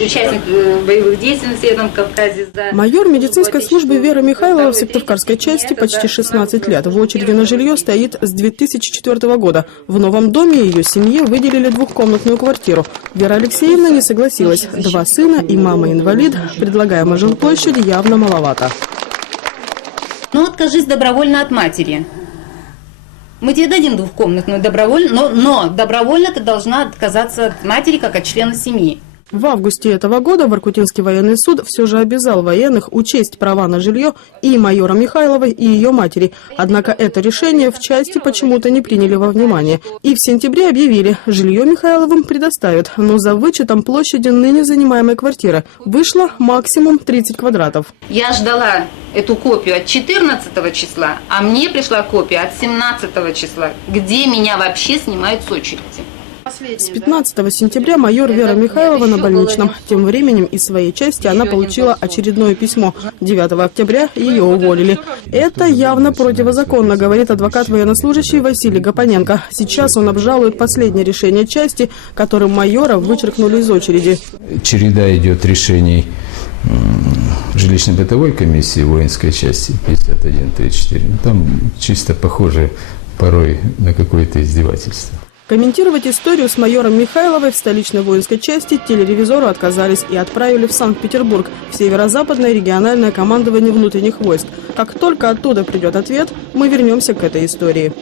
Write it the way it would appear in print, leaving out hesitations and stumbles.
участник боевых действий на Северном Кавказе. Майор медицинской службы Вера Михайлова в Сыктывкарской части почти 16 лет. В очереди на жилье стоит с 2004 года. В новом доме ее семье выделили двухкомнатную квартиру. Вера Алексеевна не согласилась. 2 сына и мама-инвалид. Предлагаемая жилплощадь явно маловато. Ну, откажись добровольно от матери. Мы тебе дадим двухкомнатную добровольно, но добровольно ты должна отказаться от матери как от члена семьи. В августе этого года Воркутинский военный суд все же обязал военных учесть права на жилье и майора Михайловой, и ее матери. Однако это решение в части почему-то не приняли во внимание. И в сентябре объявили, жилье Михайловым предоставят, но за вычетом площади ныне занимаемой квартиры. Вышло максимум 30 квадратов. Я ждала эту копию от 14 числа, а мне пришла копия от 17 числа, где меня вообще снимают с очереди. С 15 сентября майор Вера Михайлова на больничном. Тем временем из своей части она получила очередное письмо. 9 октября ее уволили. Это явно противозаконно, говорит адвокат военнослужащий Василий Гапоненко. Сейчас он обжалует последнее решение части, которым майора вычеркнули из очереди. Череда идет решений жилищно-бытовой комиссии воинской части 51-34. Там чисто похоже порой на какое-то издевательство. Комментировать историю с майором Михайловой в столичной воинской части телеревизору отказались и отправили в Санкт-Петербург, в Северо-Западное региональное командование внутренних войск. Как только оттуда придет ответ, мы вернемся к этой истории.